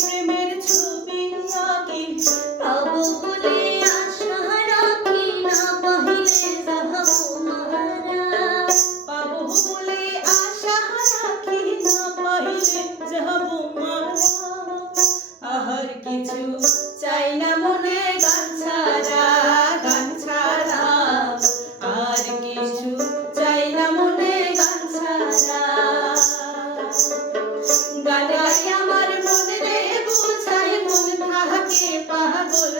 প্রেমের ছবি আঁকি পাবো বলে আশা রাখি, না পাইলে যাহব মারা। পাবো বলে আশা রাখি, না পাইলে যাব মারা। আহার কিছু চাই না মনে গান ছাড়া, গান ছাড়া আর কিছু চাই না মনে গান ছাড়া। গান গাই আমার মন রে বুঝাই, মন থাকে পাগল।